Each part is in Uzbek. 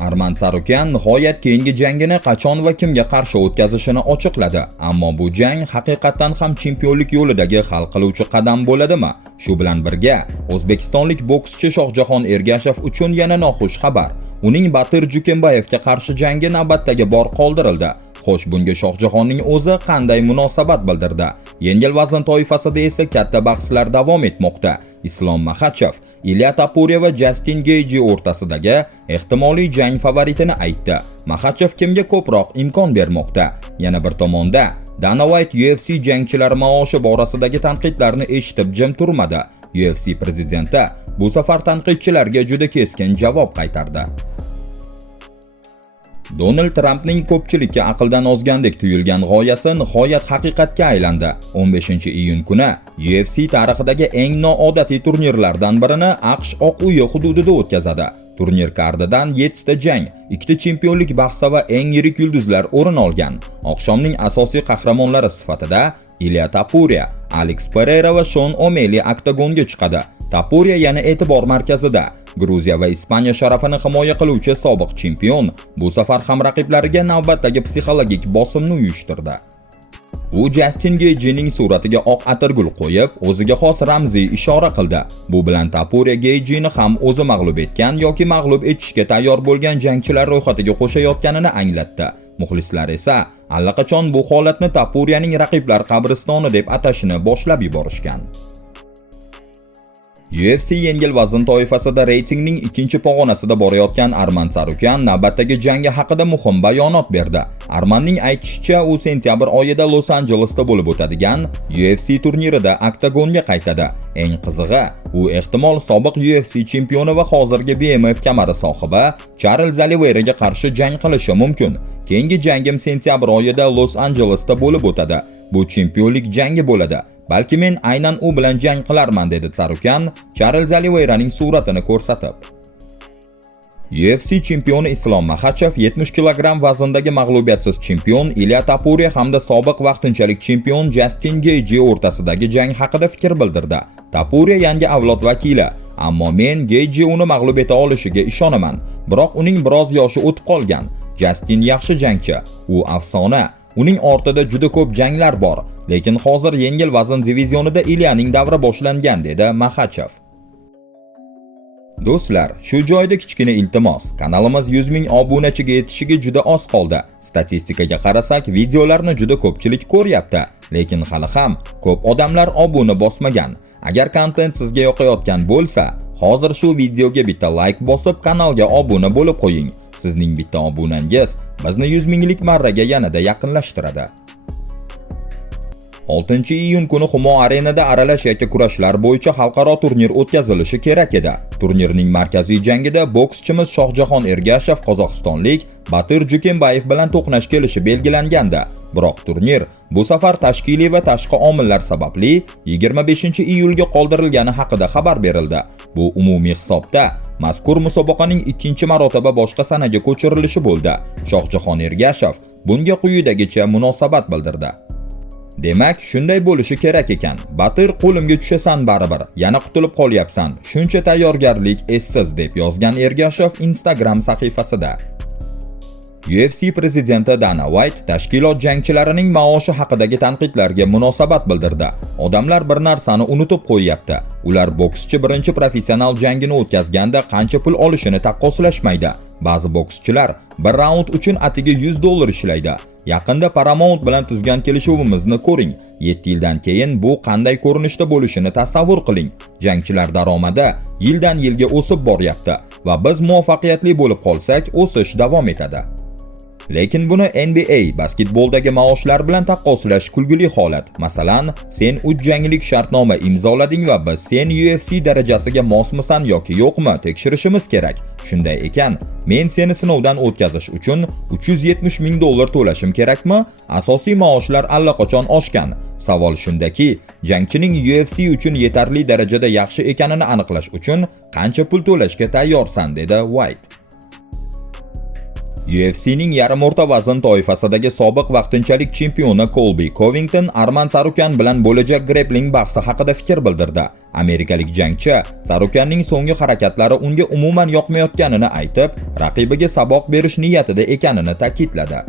Arman Tsarukyan nihoyat keyingi jangini qachon va kimga qarshi o'tkazishini ochiqladi. Ammo bu jang haqiqatan ham chempionlik yo'lidagi hal qiluvchi qadam bo'ladimi? Shu bilan birga o'zbekistonlik bokschi Shohjahon Ergashev uchun yana noxush xabar. Uning Batir Jukembayevga qarshi jangi navbatdagi bor qoldirildi. Xo'sh, bunga Shohjahonning o'zi qanday munosabat bildirdi? Yengil vazn toifasida esa katta bahslar davom etmoqda. Islom Makhachev Ilya Topuria va Justin Gaethje o'rtasidagi ehtimoliy jang favoritini aytdi. Makhachev kimga ko'proq imkon bermoqda? Yana bir tomonda Dana White UFC jangchilari maoshi borasidagi tanqidlarni eshitib jim turmadi. UFC prezidenti bu safar tanqidchilarga juda keskin javob qaytardi. Donald Trampning ko'pchilikka aqldan ozgandek tuyulgan g'oyasi nihoyat haqiqatga aylandi. 15-iyun kuni UFC tarixidagi eng noodatiy turnirlardan birini AQSh Oq uyi hududida o'tkazadi. Turnir kardidan 7 ta jang, 2 ta chempionlik bahsi va eng yirik yulduzlar o'rin olgan. Oqshomning asosiy qahramonlari sifatida Ilya Topuria, Alex Pereira va Sean O'Malley oktagonga chiqadi. Topuria yana e'tibor markazida. Gruziya va Ispaniya sharafini himoya qiluvchi sobiq chempion bu safar ham raqiblariga navbatdagi psixologik bosimni uyushtirdi. U Justin Gaethjening suratiga oq atirgul qo'yib, o'ziga xos ramziy ishora qildi. Bu bilan Topuria Gaethjeni ham o'zi mag'lub etgan yoki mag'lub etishga tayyor bo'lgan jangchilar ro'yxatiga qo'shayotganini anglatdi. Muxlislar esa allaqachon bu holatni Topurianing raqiblar qabristoni deb atashini boshlab yuborishgan. UFC yengil vazn toifasida reytingning ikkinchi pog'onasida borayotgan Arman Tsarukyan navbatdagi jangi haqida muhim bayonot berdi. Armanning aytishicha, u sentyabr oyida Los Anjelesda bo'lib o'tadigan UFC turnirida oktagonga qaytadi. Eng qizig'i, u ehtimol sobiq UFC chempioni va hozirgi BMF kamari sohibi Charles Oliveiraga qarshi jang qilishi mumkin. Keyingi jangim sentyabr oyida Los Anjelesda bo'lib o'tadi. Bu chempionlik jangi bo'ladi. Balki men aynan u bilan jang qilarman, dedi Tsarukyan Charles Oliveiraning suratini ko'rsatib. UFC chempioni Islom Makhachev 70 kg vazndagi mag'lubiyatsiz chempion Ilya Topuria hamda sobiq vaqtinchalik chempion Justin Gaethje o'rtasidagi jang haqida fikr bildirdi. Topuria yangi avlod vakili, ammo men Gaethje uni mag'lub eta olishiga ishonaman. Biroq uning biroz yoshi o'tib qolgan. Justin yaxshi jangchi, u afsona. Uning ortida juda ko'p janglar bor, lekin hozir yengil vazn divizionida Ilyaning davri boshlangan, dedi Makhachev. Do'stlar, shu joyda kichkina iltimos. Kanalimiz 100 ming obunachiga yetishiga juda oz qoldi. Statistikaga qarasak, videolarni juda ko'pchilik ko'ryapti, lekin hali ham ko'p odamlar obuna bosmagan. Agar kontent sizga yoqayotgan bo'lsa, hozir shu videoga bitta like bosib, kanalga obuna bo'lib qo'ying. Sizning bitta obunangiz bizni 100 minglik marraga yanada yaqinlashtiradi. 6-iyun kuni Humo Arenada aralash yakka kurashlar bo'yicha xalqaro turnir o'tkazilishi kerak edi. Turnirning markaziy jangida bokschimiz Shohjahon Ergashev qozog'istonlik Batir Jukembayev bilan to'qnash kelishi belgilangandi. Biroq turnir bu safar tashkiliy va tashqi omillar sababli 25-iyulga qoldirilgani haqida xabar berildi. Bu umumiy hisobda mazkur musobaqaning ikkinchi marotaba boshqa sanaga ko'chirilishi bo'ldi. Shohjahon Ergashev bunga quyidagicha munosabat bildirdi. Demak, shunday bo'lishi kerak ekan. Batir, qo'limga tushasan baribir, yana qutulib qolyapsan. Shuncha tayyorgarlik essiz, deb yozgan Ergashev Instagram sahifasida. UFC prezidenti Dana White tashkilot jangchilarining maoshi haqidagi tanqidlarga munosabat bildirdi. Odamlar bir narsani unutib qo'yyapti. Ular bokschi birinchi professional jangini o'tkazganda qancha pul olishini taqqoslashmaydi. Ba'zi bokschilar bir raund uchun atiga $100 ishlaydi. Yaqinda Paramount bilan tuzgan kelishuvimizni ko'ring. 7 yildan keyin bu qanday ko'rinishda bo'lishini tasavvur qiling. Jangchilar daromadi yildan yilga o'sib boryapti va biz muvaffaqiyatli bo'lib qolsak, o'sish davom etadi. Lekin buni NBA basketboldagi maoshlar bilan taqqoslash kulgili holat. Masalan, sen 3 janglik shartnoma imzolading va biz sen UFC darajasiga mosmisan yoki yo'qmi tekshirishimiz kerak. Shunday ekan, men seni sinovdan o'tkazish uchun $370 ming to'lashim kerakmi? Asosiy maoshlar allaqachon oshgan. Savol shundaki, jangchining UFC uchun yetarli darajada yaxshi ekanini aniqlash uchun qancha pul to'lashga tayyorsan, dedi White. UFC'ning yarim o'rta vazn toifasidagi sobiq vaqtinchalik chempioni Colby Covington Arman Tsarukyan bilan bo'lajak grappling bahsi haqida fikr bildirdi. Amerikalik jangchi Tsarukyanning so'nggi harakatlari unga umuman yoqmayotganini aytib, raqibiga saboq berish niyatida ekanini ta'kidladi.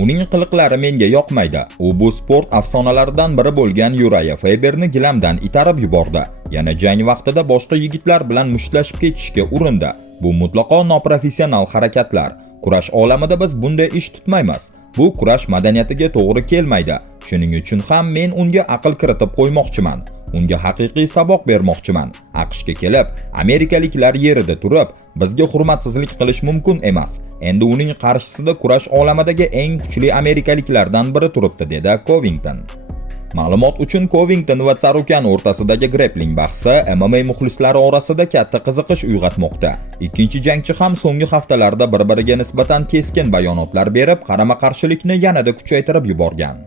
Uning qiliqlari menga yoqmaydi. U bu sport afsonalaridan biri bo'lgan Yuraya Faberni gilamdan itarib yubordi. Yana jang vaqtida boshqa yigitlar bilan mushtlashib ketishga urindi. Bu mutlaqo noprofessional harakatlar. Kurash olamida biz bunday ish tutmaymiz. Bu kurash madaniyatiga to'g'ri kelmaydi. Shuning uchun ham men unga aql kiritib qo'ymoqchiman. Unga haqiqiy saboq bermoqchiman. AQShga kelib, amerikaliklar yerida turib, bizga hurmatsizlik qilish mumkin emas. Endi uning qarshisida kurash olamidagi eng kuchli amerikaliklardan biri turibdi, dedi Covington. Ma'lumot uchun, Covington va Tsarukyan o'rtasidagi grappling bahsi MMA muxlislari orasida katta qiziqish uyg'otmoqda. Ikkinchi jangchi ham so'nggi haftalarda bir-biriga nisbatan keskin bayonotlar berib, qarama-qarshilikni yanada kuchaytirib yuborgan.